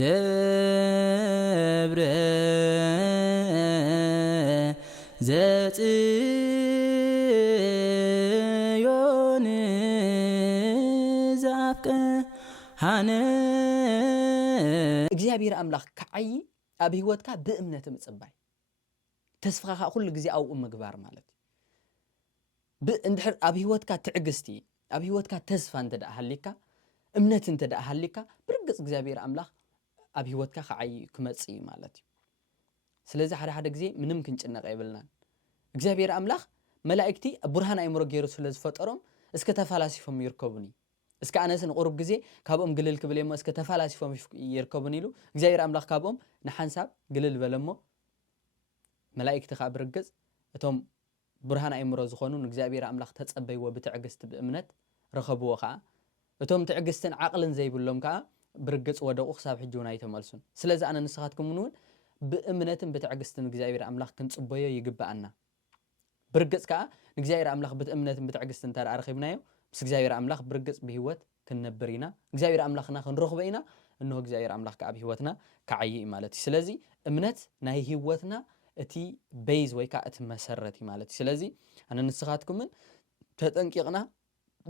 ደብረ ዘጽዮን ዘአፍቅሃነ እግዚአብሔር አምላኽ ከዓይ ኣብ ህይወትካ ብእምነት ምጽባይ ተስፋኻ ኩሉ ግዜ ኣብኡ ምግባር ማለት እንድሕር ኣብ ህይወትካ ትዕግስቲ ኣብ ህይወትካ ተስፋ እንተደኣ ሃሊካ እምነት እንተደኣ ሃሊካ ብርግጽ እግዚአብሔር አምላኽ ኣብ ህይወትካ ከዓይ ክመጽእ ማለት እዩ ስለዚ ሓደ ግዜ ምንም ክንጭነቕ የብልናን እግዚአብሔር አምላኽ መላእክቲ ብርሃን ኣእምሮ ገይሩ ስለ ዝፈጠሮም እስከ ተፋላሲፎም ይርከቡኒ እስከ ኣነስ ንቁሩብ ግዜ ካብኦም ግልል ክብል እሞ እስከ ተፋላሲፎም ይርከቡን ኢሉ እግዚአብሔር አምላኽ ካብኦም ንሓንሳብ ግልል በለሞ መላእክቲ ከዓ ብርግጽ እቶም ብርሃን ኣእምሮ ዝኾኑ ንእግዚአብሔር አምላኽ ተጸበይዎ ብትዕግስቲ ብእምነት ረኸብዎ ከዓ እቶም ትዕግስትን ዓቕልን ዘይብሎም ከዓ ብርግጽ ወደቁ ክሳብ ሕጂ እውን ኣይተመልሱን ስለዚ ኣነ ንስኻትኩም እውን ብእምነትን ብትዕግስትን እግዚአብሔር አምላኽ ክንጽበዮ ይግባአና ብርግጽ ከዓ ንእግዚአብሔር አምላኽ ብእምነትን ብትዕግስትን እንተደኣ ረኺብናዮ ምስ እግዚአብሔር አምላኽ ብርግጽ ብህይወት ክንነብር ኢና እግዚአብሔር አምላኽና ክንረኽቦ ኢና እንሆ እግዚአብሔር አምላኽ ከዓ ብህይወትና ከዓይ ማለት እዩ ስለዚ እምነት ናይ ህይወትና እቲ ቤዝ ወይ ከዓ እቲ መሰረት ማለት እዩ ስለዚ ኣነ ንስኻትኩምን ተጠንቂቕና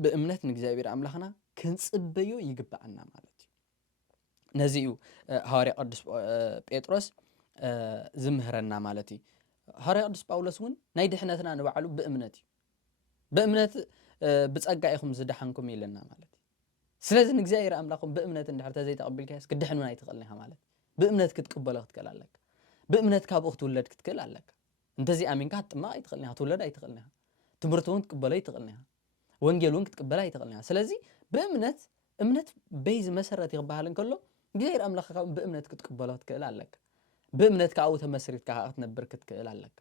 ብእምነት ንእግዚአብሔር አምላኽና ክንጽበዮ ይግባአና ማለት እዩ ነዚ እዩ ሐዋርያ ቅዱስ ጴጥሮስ ዝምህረና ማለት እዩ ሐዋርያ ቅዱስ ጳውሎስ እውን ናይ ድሕነትና ንባዕሉ ብእምነት እዩ ብእምነት ብጸጋ ኢኹም ዝድሓንኩም ኢለና ማለት እዩ ስለዚ ንእግዚአብሔር አምላኽ ብእምነት እንድሕር ተዘይተቐቢልካስ ክድሕን እውን ኣይትኽእልን ኢኻ ማለት ብእምነት ክትቅበሎ ክትክእል ኣለካ ብእምነት ካብኡ ክትውለድ ክትክእል ኣለካ እንተዘይ ኣሚንካ ክትጥማቕ ኣይትኽእልን ኢኻ ትውለድ ኣይትኽእልን ኢኻ ትምህርቲ እውን ክትቅበሎ ኣይትኽእልን ኢኻ ወንጌል እውን ክትቅበሎ ኣይትኽእልን ኢኻ ስለዚ ብእምነት እምነት ቤዝ መሰረት ይኽበሃል እንከሎ እግዚአብሔር አምላኽ ብእምነት ክትቅበሎ ክትክእል ኣለካ ብእምነት ካብኡ ተመስሪትካ ክትነብር ክትክእል ኣለካ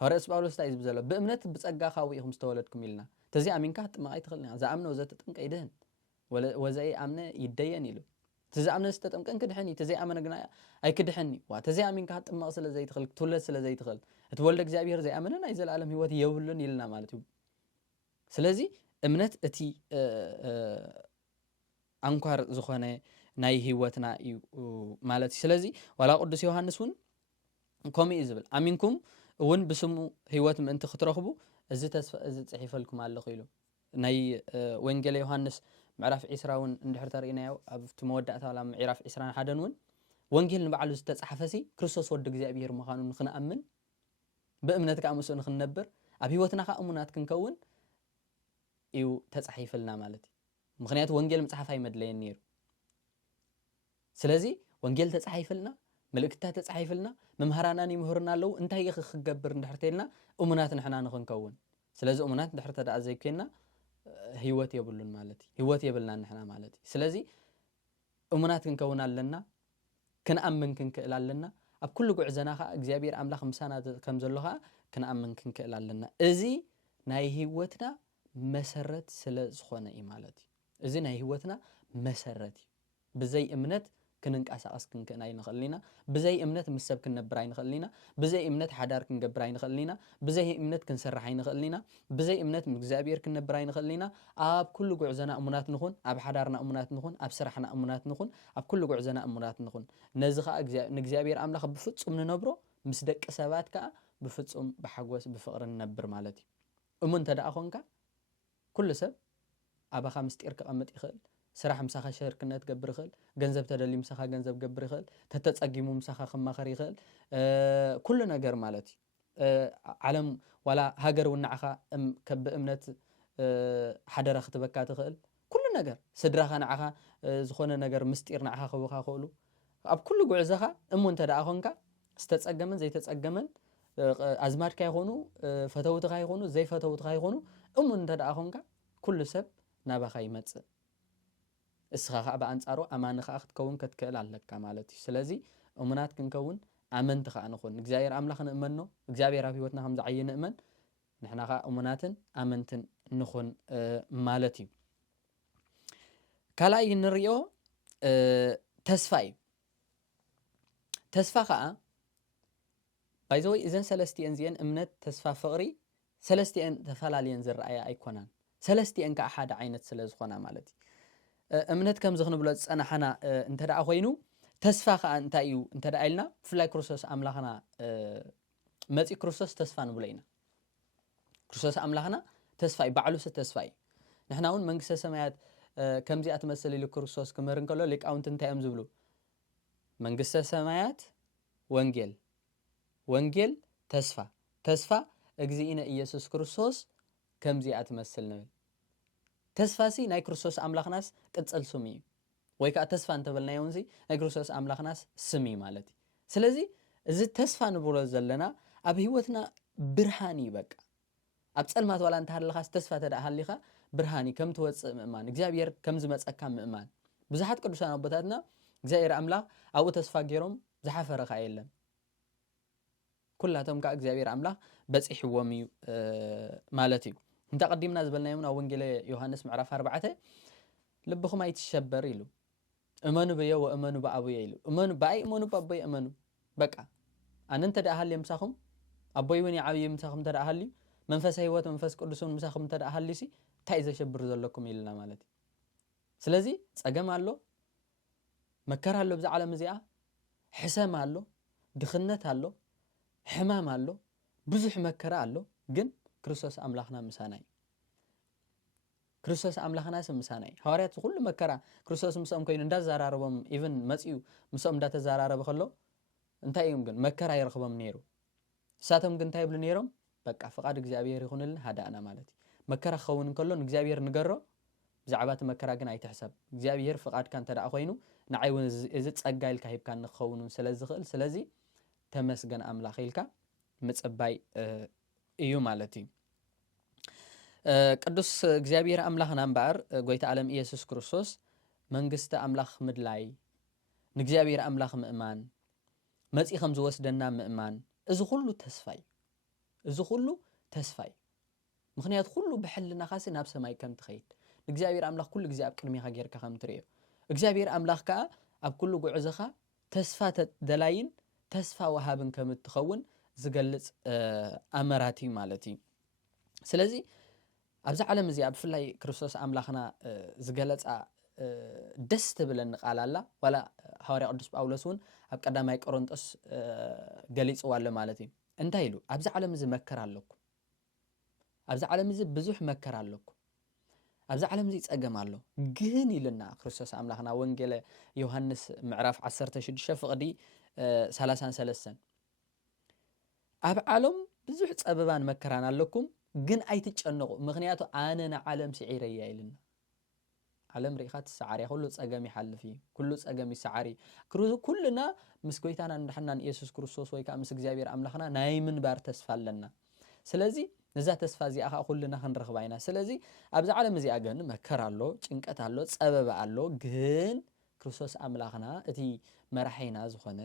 ሐዋርያ ጳውሎስ እንታይ ዝብል ዘሎ ብእምነት ብጸጋ ካብኡ ኢኹም ዝተወለድኩም ኢልና ተዘይ ኣሚንካ ክትጥማቕ ኣይትኽእልን ኢኻ ዝኣምነ ወዘተጠምቀ ይድህን ወዘይኣምነ ይደየን ኢሉ ተዝኣምነ ዝተጠምቀን ክድሕን እዩ ተዘይኣመነ ግና ኣይክድሕን ዋ ተዘይኣሚንካ ክትጥማቕ ስለ ዘይትኽእል ክትውለድ ስለ ዘይትኽእል እቲ ወልደ እግዚአብሔር ዘይኣመነ ናይ ዘለኣለም ህይወት የብሉን ኢልና ማለት እዩ ስለዚ እምነት እቲ አንኳር ዝኾነ ናይ ህይወትና እዩ ማለት እዩ ስለዚ ዋላ ቅዱስ ዮሐንስ እውን ከምኡ እዩ ዝብል ኣሚንኩም እውን ብስሙ ህይወት ምእንቲ ክትረኽቡ እዚ ተስፋ እዚ ጽሒፈልኩም ኣለኹ ኢሉ ናይ ወንጌል ዮሐንስ ምዕራፍ 20 እውን እንድሕር ተርእናዮ ኣብቲ መወዳእታ ዋላ ምዕራፍ 21 እውን ወንጌል ንባዕሉ ዝተጻሕፈሲ ክርስቶስ ወዲ እግዚአብሔር ምዃኑ ንኽንኣምን ብእምነት ከዓ ምስኡ ንኽንነብር ኣብ ህይወትና ከዓ እሙናት ክንከውን እዩ ተጻሒፍልና ማለት እዩ ምክንያቱ ወንጌል መጽሓፍ ኣይመድለየን ነይሩ ስለዚ ወንጌል ተጻሒፍልና መልእክታት ተጻሒፍልና መምሃራናን ይምህሩና ኣለዉ እንታይ ኢኺ ክገብር እንድሕር ተኢልና እሙናት ንሕና ንኽንከውን ስለዚ እሙናት እንድሕር ተደኣ ዘይኮንና ህይወት የብሉን ማለት እዩ ህይወት የብልና ንሕና ማለት እዩ ስለዚ እሙናት ክንከውን ኣለና ክንኣምን ክንክእል ኣለና ኣብ ኩሉ ጉዕዘና ከዓ እግዚአብሔር አምላኽ ምሳና ከም ዘሎ ከዓ ክንኣምን ክንክእል ኣለና እዚ ናይ ህይወትና መሰረት ስለ ዝኾነ እዩ ማለት እዩ እዚ ናይ ህይወትና መሰረት እዩ ብዘይ እምነት ክንንቀሳቀስ ክንክእል ኣይንኽእልን ኢና ብዘይ እምነት ምስ ሰብ ክንነብር ኣይንኽእልን ኢና ብዘይ እምነት ሓዳር ክንገብር ኣይንኽእልን ኢና ብዘይ እምነት ክንሰርሕ ኣይንኽእልን ኢና ብዘይ እምነት እግዚአብሔር ክንነብር ኣይንኽእልን ኢና ኣብ ኩሉ ጉዕዘና እሙናት ንኹን ኣብ ሓዳርና እሙናት ንኹን ኣብ ስራሕና እሙናት ንኹን ኣብ ኩሉ ጉዕዘና እሙናት ንኹን ነዚ ከዓ ንእግዚአብሔር አምላኽ ብፍጹም ንነብሮ ምስ ደቂ ሰባት ከዓ ብፍጹም ብሓጎስ ብፍቕሪ ንነብር ማለት እዩ እሙን ተደኣ ኮንካ ኩሉ ሰብ ኣባኻ ምስጢር ክቐምጥ ይኽእል ስራሕ ምሳኻ ሸርክነት ገብር ይኽእል ገንዘብ ተደሊ ምሳኻ ገንዘብ ገብር ይኽእል ተተጸጊሙ ምሳኻ ክማኸር ይኽእል ኩሉ ነገር ማለት እዩ ዓለም ዋላ ሃገር እውን ንዓኻ ብእምነት ሓደራ ክትበካ ትኽእል ኩሉ ነገር ስድራኻ ንዓኻ ዝኾነ ነገር ምስጢር ንዓኻ ክህቡኻ ክእሉ ኣብ ኩሉ ጉዕዘኻ እሙን ተደኣ ኮንካ ዝተጸገመን ዘይተጸገመን ኣዝማድካ ይኾኑ ፈተውትኻ ይኾኑ ዘይፈተውትኻ ይኾኑ እሙን ተደኣ ኮንካ ኩሉ ሰብ ናባኻ ይመጽእ እስኻ ከዓ ብኣንጻሩ ኣማኒ ከዓ ክትከውን ክትክእል ኣለካ ማለት እዩ ስለዚ እሙናት ክንከውን ኣመንቲ ከዓ ንኹን እግዚአብሔር አምላኽ ንእመኖ እግዚአብሔር ኣብ ህይወትና ከም ዝዓይ ንእመን ንሕና ከዓ እሙናትን ኣመንትን ንኹን ማለት እዩ ካልኣይ ንሪኦ ተስፋ እዩ ተስፋ ከዓ ባይዘወይ እዘን ሰለስቲአን እዚአን እምነት ተስፋ ፍቕሪ ሰለስቲአን ተፈላለየን ዝረኣያ ኣይኮናን ሰለስቲአን ከዓ ሓደ ዓይነት ስለ ዝኾና ማለት እዩ እምነት ከም ዝኽንብሎ ዝጸናሐና እንተደኣ ኮይኑ ተስፋ ከዓ እንታይ እዩ እንተደኣ ኢልና ብፍላይ ክርስቶስ ኣምላኽና መጺ ክርስቶስ ተስፋ ንብሎ ኢና ክርስቶስ ኣምላኽና ተስፋ እዩ ባዕሉ ተስፋ እዩ ንሕና እውን መንግስተ ሰማያት ከምዚኣ ትመስል ኢሉ ክርስቶስ ክምህር እንከሎ ሊቃውንቲ እንታይ እዮም ዝብሉ መንግስተ ሰማያት ወንጌል ወንጌል ተስፋ ተስፋ እግዚእነ ኢየሱስ ክርስቶስ ከምዚኣ ትመስል ንብል ተስፋሲ ናይ ክርስቶስ ኣምላኽናስ ቅጽል ስም እዩ ወይ ከዓ ተስፋ እንተበልናዮ እንሲ ናይ ክርስቶስ ኣምላኽናስ ስም እዩ ማለት እዩ ስለዚ እዚ ተስፋ ንብሎ ዘለና ኣብ ህይወትና ብርሃን እዩ በቃ ኣብ ጸልማት ዋላ እንተሃለኻስ ተስፋ ተደኣ ሃሊኻ ብርሃን ከም ትወፅእ ምእማን እግዚአብሔር ከም ዝመጸካ ምእማን ብዙሓት ቅዱሳን ኣቦታትና እግዚአብሔር ኣምላኽ ኣብኡ ተስፋ ገይሮም ዝሓፈረኻ የለን ኩላቶም ከዓ እግዚአብሔር ኣምላኽ በፂሕዎም እዩ ማለት እዩ እንተ ቀዲምና ዝበልናዮም ኣብ ወንጌል ዮሐንስ ምዕራፍ 4 ልብኹም ኣይትሸበር ኢሉ እመኑ በየ ወእመኑ በአቡየ ኢሉ እመኑ በአይ እመኑ በአቡየ እመኑ በቃ ኣነ እንተደኣ ሃልየ ምሳኹም ኣቦይ እውን ይዓብይ ምሳኹም እንተደኣ ሃልዩ መንፈስ ህይወት መንፈስ ቅዱስን ምሳኹም እንተደኣ ሃልዩሲ እንታይ ዘሸብር ዘለኩም ኢልና ማለት እዩ ስለዚ ጸገም ኣሎ መከራ ኣሎ ብዛ ዓለም እዚኣ ሕሰም ኣሎ ድኽነት ኣሎ ሕማም ኣሎ ብዙሕ መከራ ኣሎ ግን ክርስቶስ ኣምላኽና ምሳና እዩ ክርስቶስ ኣምላኽና ምሳና እዩ ሐዋርያት ኩሉ መከራ ክርስቶስ ምሳኦም ኮይኑ እንዳዘራረቦም ኢቭን መጺኡ ምሳኦም እንዳተዘራረበ ከሎ እንታይ እዮም ግን መከራ ይረኽቦም ነይሩ እሳቶም ግን እንታይ ይብሉ ነይሮም በቃ ፍቃድ እግዚአብሔር ይኹንልን ሃዳእና ማለት እዩ መከራ ክኸውን እንከሎ ንእግዚአብሔር ንገሮ ብዛዕባ እቲ መከራ ግን ኣይትሕሰብ እግዚአብሔር ፍቃድካ እንተደኣ ኮይኑ ንዓይ እውን እዚ ጸጋ ኢልካ ሂብካ ንክኸውን ስለ ዝኽእል ስለዚ ተመስገን ኣምላኽ ኢልካ ምጽባይ እዩ ማለት እዩ ቅዱስ እግዚአብሔር ኣምላኽና እምበር ጎይታ ዓለም ኢየሱስ ክርስቶስ መንግስቲ ኣምላኽ ምድላይ ንእግዚአብሔር ኣምላኽ ምእማን መጺ ከም ዝወስደና ምእማን እዚ ኩሉ ተስፋ እዩ እዚ ኩሉ ተስፋ እዩ ምክንያቱ ኩሉ ብሕልናኻሲ ናብ ሰማይ ከም ትኸይድ እግዚአብሔር ኣምላኽ ኩሉ ግዜ ኣብ ቅድሚኻ ጌርካ ከም ትርእዮ እግዚአብሔር ኣምላኽ ከዓ ኣብ ኩሉ ጉዕዞኻ ተስፋ ደላይን ተስፋ ወሃብን ከም እትኸውን ዝገልጽ ኣመራት እዩ ማለት እዩ ስለዚ ኣብዚ ዓለም እዚኣ ብፍላይ ክርስቶስ ኣምላኽና ዝገለጻ ደስ ትብለኒ ቃል ኣላ ዋላ ሐዋርያ ቅዱስ ጳውሎስ እውን ኣብ ቀዳማይ ቆሮንጦስ ገሊጽዋ ኣሎ ማለት እዩ እንታይ ኢሉ ኣብዚ ዓለም እዚ መከራ ኣለኩም ኣብዚ ዓለም እዚ ብዙሕ መከራ ኣለኩም ኣብዚ ዓለም እዚ ጸገም ኣሎ ግን ኢልና ክርስቶስ ኣምላኽና ወንጌል ዮሐንስ ምዕራፍ 16 ፍቕዲ 33 ኣብ ዓለም ብዙሕ ጸበባን መከራን ኣለኩም ግን ኣይትጨነቁ ምክንያቱ ኣነ ንዓለም ስዒረያ ኢልና ዓለም ሪኢኻ ትሰዓር ኩሉ ጸገም ይሓልፍ እዩ ኩሉ ጸገም ይሰዓር ኩሉና ምስ ጎይታና ንድሕናን ኢየሱስ ክርስቶስ ወይ ከዓ ምስ እግዚአብሔር ኣምላኽና ናይ ምንባር ተስፋ ኣለና ስለዚ ነዛ ተስፋ እዚኣ ከዓ ኩሉና ክንረኽባ ኢና ስለዚ ኣብዚ ዓለም እዚኣ ግን መከራ ኣሎ ጭንቀት ኣሎ ጸበባ ኣሎ ግን ክርስቶስ ኣምላኽና እቲ መራሒና ዝኾነ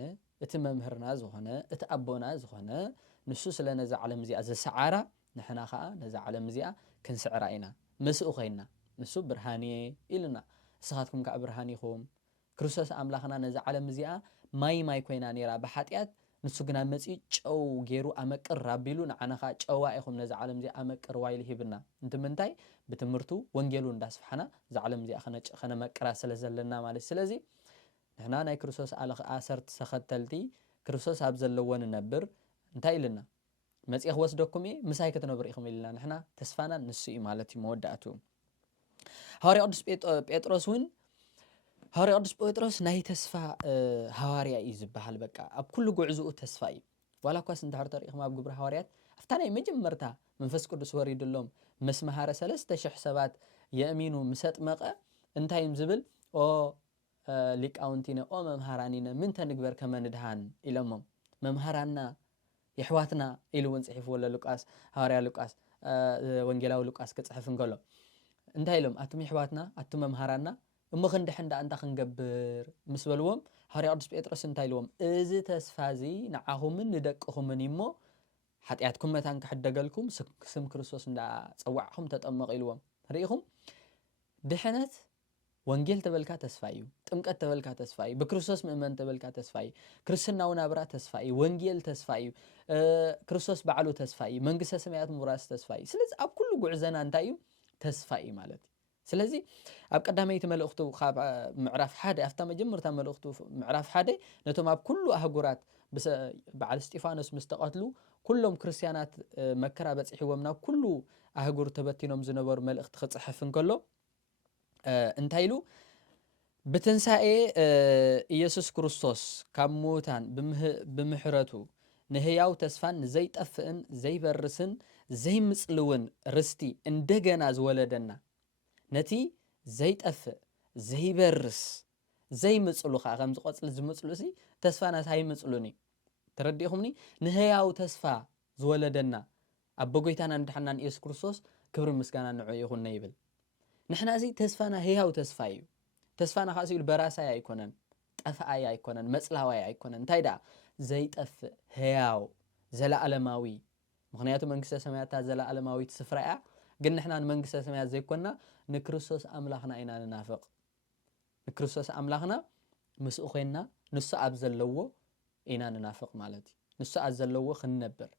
እቲ መምህርና ዝኾነ እቲ ኣቦና ዝኾነ ንሱ ስለ ነዛ ዓለም እዚኣ ዘሰዓራ ንሕና ከዓ ነዛ ዓለም እዚኣ ክንስዕራ ኢና ምስኡ ኮይና ንሱ ብርሃን ኢልና ንስኻትኩም ከዓ ብርሃን ኢኹም ክርስቶስ ኣምላኽና ነዛ ዓለም እዚኣ ማይ ኮይና ነይራ ብሓጢኣት ንሱ ግና መጺ ጨው ገይሩ ኣመቅር ኣቢሉ ንዓና ከዓ ጨዋ ኢኹም ነዛ ዓለም እዚኣ ኣመቅር ዋይሉ ሂብና እንትምንታይ ብትምህርቱ ወንጌሉ እንዳስፋሕና እዛ ዓለም እዚኣ ከነመቅራ ስለ ዘለና ማለት ስለዚ ንሕና ናይ ክርስቶስ ኣሰርቲ ተኸተልቲ ክርስቶስ ኣብ ዘለዎ ንነብር እንታይ ኢልና መጺ ክወስደኩም ምሳይ ክትነብሩ ኢኹም ኢልና ንሕና ተስፋና ንሱ እዩ ማለት እዩ መወዳእቱ ሐዋርያ ቅዱስ ጴጥሮስ እውን ሐዋርያ ቅዱስ ጴጥሮስ ናይ ተስፋ ሐዋርያ እዩ ዝበሃል በቃ ኣብ ኩሉ ጉዕዝኡ ተስፋ እዩ ዋላ ኳስ እንተሕር ተሪኢኹም ኣብ ግብሪ ሐዋርያት ኣብታ ናይ መጀመርታ መንፈስ ቅዱስ ወሪድሎም ምስ መሃረ 3000 ሰባት የእሚኑ ምሰጥመቐ እንታይ እዮም ዝብል ኦ ሊቃውንቲነ ኦ መምሃራኒነ ምን ተንግበር ከመ ንድሃን ኢሎሞም መምሃራና የሕዋትና ኢሉ እውን ጽሒፍዎ ሉቃስ ሐዋርያ ሉቃስ ወንጌላዊ ሉቃስ ክጽሕፍ እንከሎ እንታይ ኢሎም ኣቱም የሕዋትና ኣቱም መምሃራና እሞ ክንድሕን ዳ እንታ ክንገብር ምስ በልዎም ሐዋርያ ቅዱስ ጴጥሮስ እንታይ ኢልዎም እዚ ተስፋ እዚ ንዓኹምን ንደቅኹምን እሞ ሓጢኣትኩም መታን ክሕደገልኩም ስም ክርስቶስ እንዳ ፀዋዕኹም ተጠመቑ ኢልዎም ርኢኹም ድሕነት ወንጌል ተበልካ ተስፋ እዩ ጥምቀት ተበልካ ተስፋ እዩ ብክርስቶስ ምእመን ተበልካ ተስፋ እዩ ክርስትናው ናብራ ተስፋ እዩ ወንጌል ተስፋ እዩ ክርስቶስ በዓሉ ተስፋ እዩ መንግስተ ሰማያት ምውራስ ተስፋ እዩ ስለዚ ኣብ ኩሉ ጉዕዘና እንታይ እዩ ተስፋ እዩ ማለት ስለዚ ኣብ ቀዳመይቲ መልእኽቱ ካብ ምዕራፍ 1 ኣፍታ መጀመርታ መልእኽቱ ምዕራፍ 1 ነቶም ኣብ ኩሉ ኣህጉራት በዓል እስጢፋኖስ ምስ ተቐትሉ ኩሎም ክርስቲያናት መከራ በፂሕዎም ናብ ኩሉ ኣህጉር ተበቲኖም ዝነበሩ መልእኽቲ ክጽሕፍ እንከሎ እንታይ ኢሉ ብትንሳኤ ኢየሱስ ክርስቶስ ካብ ሙታን ብምሕረቱ ንህያው ተስፋን ዘይጠፍእን ዘይበርስን ዘይምጽልውን ርስቲ እንደገና ዝወለደና ነቲ ዘይጠፍእ ዘይበርስ ዘይምጽሉ ከዓ ከም ዝቆጽል ዝምጽሉ ሲ ተስፋና ሳይምጽሉኒ ተረዲእኹምኒ ንህያው ተስፋ ዝወለደና ኣብ ጎይታና ንድሕናን ኢየሱስ ክርስቶስ ክብሪ ምስጋና ንዑ ይኹን ይብል ንሕና እዚ ተስፋና ህያው ተስፋ እዩ ተስፋና ከዓ ሲሉ በራሳይ ኣይኮነን ጠፍኣይ ኣይኮነን መጽላዋይ ኣይኮነን እንታይ ዳ ዘይጠፍእ ህያው ዘለዓለማዊ ምክንያቱ መንግስተ ሰማያት ዘለዓለማዊት ስፍራ እያ ግን ንሕና ንመንግስተ ሰማያት ዘይኮንና ንክርስቶስ ኣምላኽና ኢና ንናፍቕ ንክርስቶስ ኣምላኽና ምስኡ ኮይንና ንሱ ኣብ ዘለዎ ኢና ንናፍቕ ማለት እዩ ንሱ ኣብ ዘለዎ ክንነብር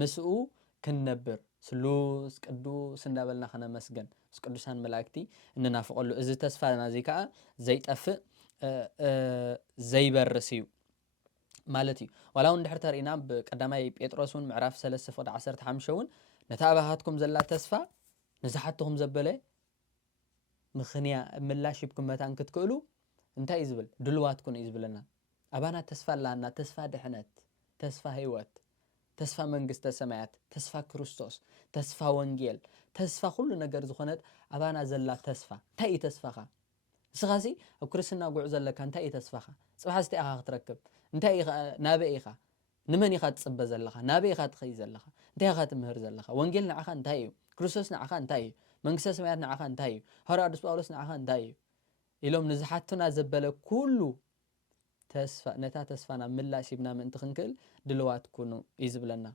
ምስኡ ክንነብር ስሉስ ቅዱስ እንዳበልና ክነመስገን ምስ ቅዱሳን መላእክቲ እንናፍቐሉ እዚ ተስፋና እዚ ከዓ ዘይጠፍእ ዘይበርስ እዩ ማለት እዩ ዋላ እውን ድሕር ተሪእና ብቀዳማይ ጴጥሮስ እውን ምዕራፍ 3:15 እውን ነታ ኣባኻትኩም ዘላ ተስፋ ንዝሓትኩም ዘበለ ምኽንያ ምላሽ ይብኩም መታን ክትክእሉ እንታይ እዩ ዝብል ድልዋትኩን እዩ ዝብለና ኣባና ተስፋ ኣለና ተስፋ ድሕነት ተስፋ ህይወት ተስፋ መንግስተ ሰማያት ተስፋ ክርስቶስ ተስፋ ወንጌል ተስፋ ኩሉ ነገር ዝኾነት ኣባና ዘላ ተስፋ እንታይ እዩ ተስፋኻ ንስኻሲ ኣብ ክርስትና ጉዕ ዘለካ እንታይ እዩ ተስፋኻ ጽባሕ ስቲኢኻ ክትረክብ እንታይ ናበይ ኢኻ ንመን ኢኻ ትጽበ ዘለኻ ናበይ ኢኻ ትኸይ ዘለኻ እንታይ ኢኻ ትምህር ዘለኻ ወንጌል ንዓኻ እንታይ እዩ ክርስቶስ ንዓኻ እንታይ እዩ መንግስተ ሰማያት ንዓኻ እንታይ እዩ ሐዋርያ ቅዱስ ጳውሎስ ንዓኻ እንታይ እዩ ኢሎም ንዝሓቱና ዘበለ ኩሉ ተስፋ ነታ ተስፋና ምላሽ ይብና ምእንቲ ክንክእል ድልዋት ኩኑ እዩ ዝብለና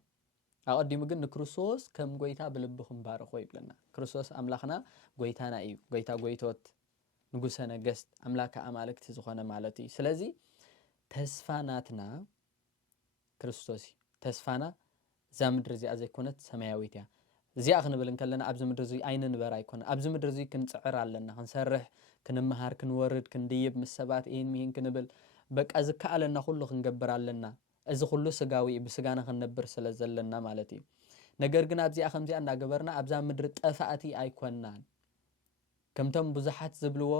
ኣቐዲሙ ግን ንክርስቶስ ከም ጎይታ ብልብኹም ባርኹ ይብለና ክርስቶስ ኣምላኽና ጎይታና እዩ ጎይታ ጎይቶት ንጉሰ ነገስት ኣምላክ ኣማልክቲ ዝኾነ ማለት እዩ ስለዚ ተስፋናትና ክርስቶስ እዩ ተስፋና እዛ ምድሪ እዚኣ ዘይኮነት ሰማያዊት እያ እዚኣ ክንብል እንከለና ኣብዚ ምድሪ እዚ ኣይነ ንበራ ኣይኮነ ኣብዚ ምድሪ እዚ ክንፅዕር ኣለና ክንሰርሕ ክንመሃር ክንወርድ ክንድይብ ምስ ሰባት ሚሂን ክንብል በቃ ዝከኣለና ኩሉ ክንገብር ኣለና እዚ ኩሉ ስጋዊ ብስጋና ክንነብር ስለ ዘለና ማለት እዩ ነገር ግን ኣብዚኣ ከምዚኣ እንዳገበርና ኣብዛ ምድሪ ጠፋእቲ ኣይኮንናን ከምቶም ብዙሓት ዝብልዎ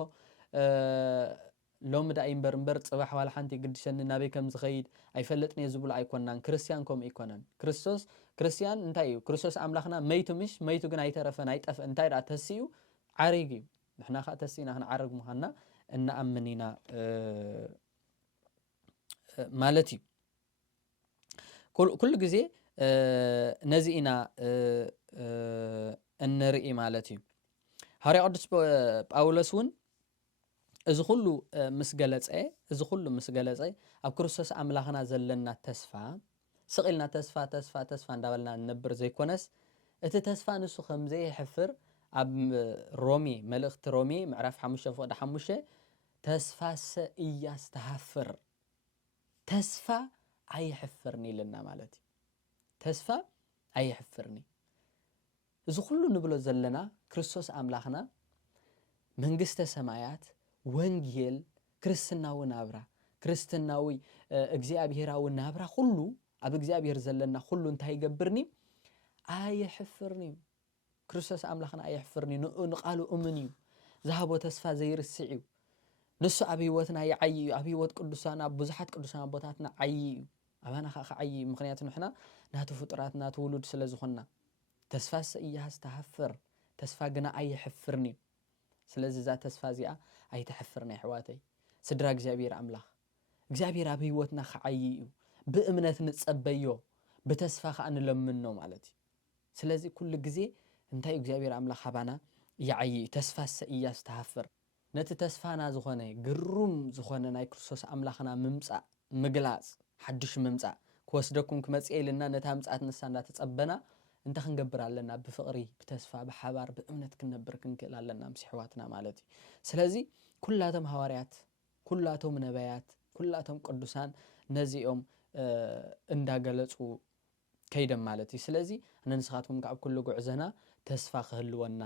ሎሚ ዳ እምበር ጽባሕ ዋላ ሓንቲ ግድሸኒ ናበይ ከም ዝኸይድ ኣይፈለጥን ዝብሉ ኣይኮንናን ክርስቲያን ከምኡ ይኮነን ክርስቲያን እንታይ እዩ ክርስቶስ ኣምላኽና መይቱ ምሽ መይቱ ግን ኣይተረፈን ኣይጠፍእ እንታይ ዳ ተሲኡ ዓሪግ እዩ ንሕና ከዓ ተሲእና ክንዓርግ ምዃንና እናኣምን ኢና ማለት እዩ ኩሉ ግዜ ነዚ ኢና እንርኢ ማለት እዩ ሐዋርያ ቅዱስ ጳውሎስ እውን እዚ ኩሉ ምስ ገለጸ ኣብ ክርስቶስ ኣምላኽና ዘለና ተስፋ ስቂልና ተስፋ እንዳበልና ንነብር ዘይኮነስ እቲ ተስፋ ንሱ ከምዘይሕፍር ኣብ ሮሜ መልእኽቲ ሮሜ ምዕራፍ 5:5 ተስፋሰ እያስተሃፍር ተስፋ ኣይሕፍርኒ ኢልና ማለት እዩ ተስፋ ኣይሕፍርኒ እዚ ኩሉ ንብሎ ዘለና ክርስቶስ ኣምላኽና መንግስተ ሰማያት ወንጌል ክርስትናዊ ናብራ ክርስትናዊ እግዚኣብሔራዊ ናብራ ኩሉ ኣብ እግዚኣብሔር ዘለና ኩሉ እንታይ ይገብርኒ ኣይሕፍርኒ ክርስቶስ ኣምላኽና ኣይሕፍርኒ ንቃሉ እሙን እዩ ዝሃቦ ተስፋ ዘይርስዕ እዩ ንሱ ኣብ ህይወትና ይዓይ እዩ ኣብ ህይወት ቅዱሳን ኣብ ብዙሓት ቅዱሳን ቦታትና ዓይ እዩ ኣባና ከዓ ዓይ ምክንያቱ ንሕና ናቱ ፍጡራት ናቱ ውሉድ ስለ ዝኾንና ተስፋስ እያስተሃፍር ተስፋ ግና ኣይሕፍርኒ ስለዚ እዛ ተስፋ እዚኣ ኣይተሕፍርና ኣሕዋተይ ስድራ እግዚኣብሔር ኣምላኽ እግዚኣብሔር ኣብ ህይወትና ክዓይ እዩ ብእምነት ንጸበዮ ብተስፋ ከዓ ንለምኖ ማለት እዩ ስለዚ ኩሉ ግዜ እንታይ እግዚኣብሔር ኣምላኽ ኣባና ይዓይ ተስፋስ እያስተሃፍር ነቲ ተስፋና ዝኾነ ግሩም ዝኾነ ናይ ክርስቶስ ኣምላኽና ምምጻእ ምግላጽ ሓድሽ ምምጻእ ክወስደኩም ክመጽእ ኢልና ነታ ምጽኣት ንሳ እንዳተጸበና እንታ ክንገብር ኣለና ብፍቕሪ ብተስፋ ብሓባር ብእምነት ክንነብር ክንክእል ኣለና ምስ ኣሕዋትና ማለት እዩ ስለዚ ኩላቶም ሐዋርያት ኩላቶም ነቢያት ኩላቶም ቅዱሳን ነዚኦም እንዳገለጹ ከይደም ማለት እዩ ስለዚ ንስኻትኩም ካብ ኩሉ ጉዕዘና ተስፋ ክህልወና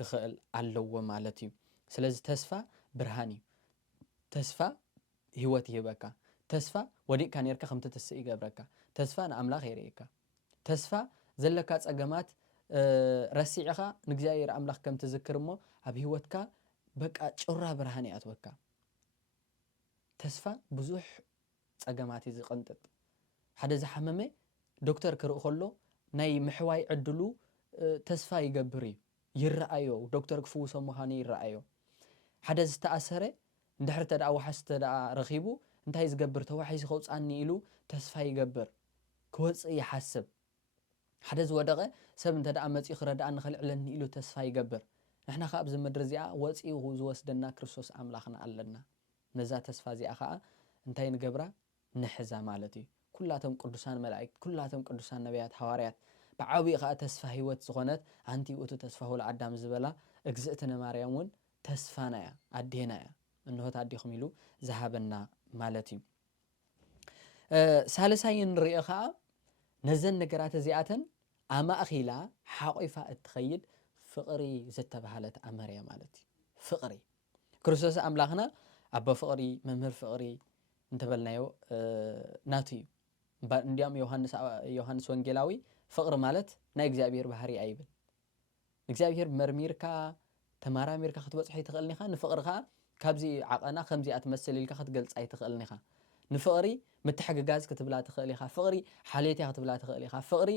ክኽእል ኣለዎ ማለት እዩ ስለዚ ተስፋ ብርሃን እዩ ተስፋ ህይወት ይህበካ ተስፋ ወዲእካ ነርካ ከም ትትስእ ይገብረካ ተስፋ ንኣምላኽ የርእየካ ተስፋ ዘለካ ፀገማት ረሲዕኻ ንእግዚአብሔር ኣምላኽ ከም ትዝክር እሞ ኣብ ህይወትካ በቃ ጮራ ብርሃን ይኣትወካ ተስፋ ብዙሕ ፀገማት እዩ ዝቕንጥጥ ሓደ ዝሓመመ ዶክተር ክርኢ ከሎ ናይ ምሕዋይ ዕድሉ ተስፋ ይገብር እዩ ይረኣዮ ዶክተር ክፍውሶ ምዃኑ ይረኣዮ ሓደ ዝተኣሰረ እንድሕር ተደኣ ወሓስ ተደኣ ረኺቡ እንታይ ዝገብር ተዋሒሱ ከውፃኒ ኢሉ ተስፋ ይገብር ክወፅእ ይሓስብ ሓደ ዝወደቐ ሰብ እንተደኣ መፂኡ ክረዳኣ ንኽልዕለኒ ኢሉ ተስፋ ይገብር ንሕና ከዓ ኣብዚ ምድሪ እዚኣ ወፂኡ ዝወስደና ክርስቶስ ኣምላኽና ኣለና ነዛ ተስፋ እዚኣ ከዓ እንታይ ንገብራ ንሕዛ ማለት እዩ ኩላቶም ቅዱሳን መላእክት ኩላቶም ቅዱሳን ነቢያት ሐዋርያት ብዓብዪ ከዓ ተስፋ ህይወት ዝኾነት ኣንቲ ውእቱ ተስፋሁ ለኣዳም ዝበላ እግዝእትነ ማርያም እውን ተስፋና እያ ኣዴና እያ እንሆት ኣዲኹም ኢሉ ዝሃበና ማለት እዩ ሳልሳይ ንሪኦ ከዓ ነዘን ነገራት እዚኣተን ኣማእኺላ ሓቆይፋ እትኸይድ ፍቕሪ ዝተባሃለት ኣመርያ ማለት እዩ ፍቕሪ ክርስቶስ ኣምላኽና ኣቦ ፍቕሪ መምህር ፍቕሪ እንተበልናዮ ናቱ እዩ እንዲያም ዮሃንስ ወንጌላዊ ፍቕሪ ማለት ናይ እግዚኣብሔር ባህሪ ኣይብል እግዚኣብሔር መርሚርካ ተማራሚርካ ክትበፅሖ ይትኽእልኒ ኢኻ ንፍቕሪ ከዓ ካብዚ ዓቐና ከምዚኣ ትመስል ኢልካ ክትገልፃ ይትኽእልኒ ኢኻ ንፍቕሪ ምትሕግጋዝ ክትብላ ትኽእል ኢኻ ፍቕሪ ሓልየትያ ክትብላ ትኽእል ኢኻ ፍቕሪ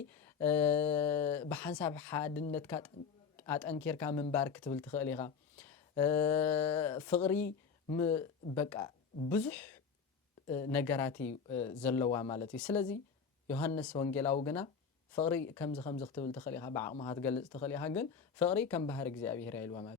ብሓንሳብ ሓድነትካ ኣጠንኪርካ ምንባር ክትብል ትኽእል ኢኻ ፍቕሪ በቃ ብዙሕ ነገራት እዩ ዘለዋ ማለት እዩ ስለዚ ዮሃንስ ወንጌላዊ ግና ፍቕሪ ከምዚ ክትብል ትኽእል ኢኻ ብዓቕምኻ ክትገልፅ ትኽእል ኢኻ ግን ፍቕሪ ከም ባህሪ እግዚኣብሔር ኢልዋ ማለት